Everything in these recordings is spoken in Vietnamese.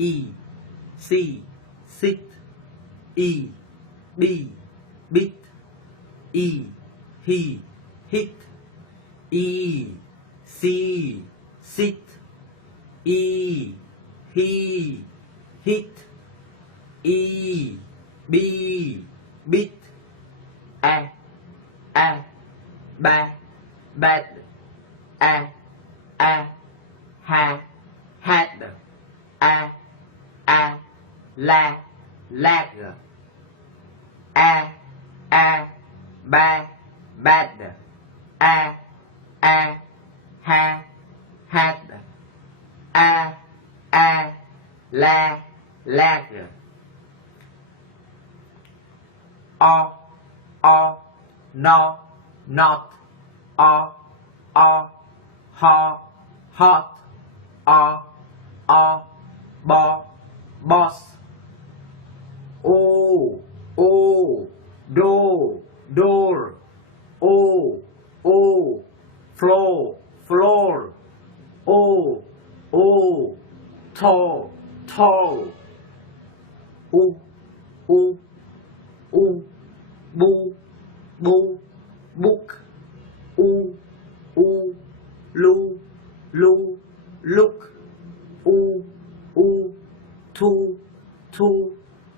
E, C, sit, E, B, bit, E, he, hit, E, C, sit, E, he, hit, E, B, bit, A, ba, bad, ha, had, la, lag, ba, bad, ha, had, la, lag, no, not, hot, boss, door, floor, tall, book, look,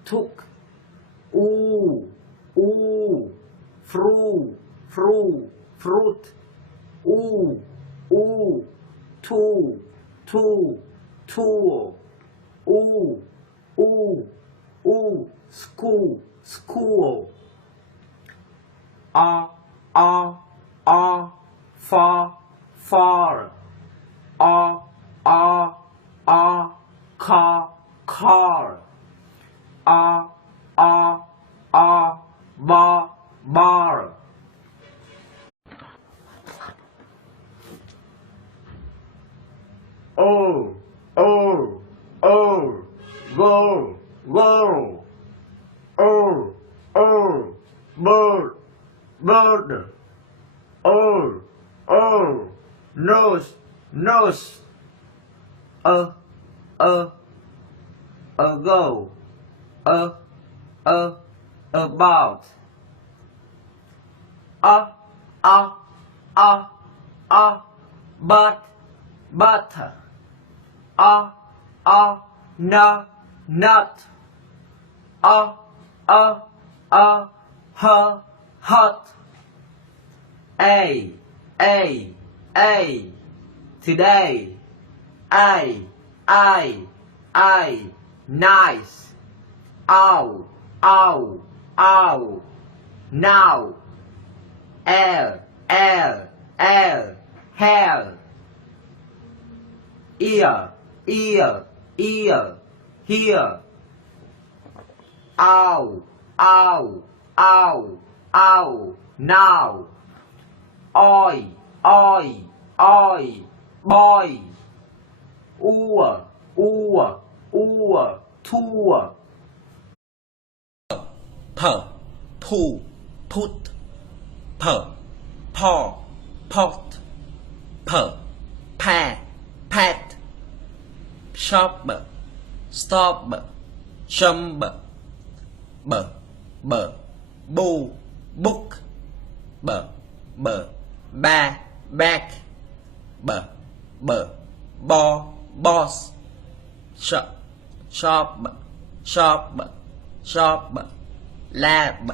took, fruit, tool, school, far, car, bar. Bird, nose, ago, about, but, no, not, her, hot, a, today, I, nice, ow, now, hair, ear, here, ow, now, oi, boy, tour, put, paw, pot, pat, shop, stop, jump, boo, book, back, boss, shop, lab,